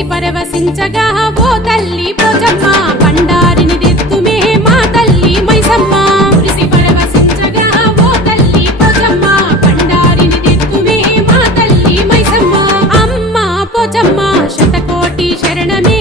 మురిసి పరవశించగా ఓ తల్లి పోచమ్మ బండారిని తెత్తుమే మా తల్లి మైసమ్మ మురిసి పరవశించగా ఓ తల్లి పోచమ్మ బండారిని తెత్తుమే మా తల్లి మైసమ్మ అమ్మ పోచమ్మ శతకోటి శరణమే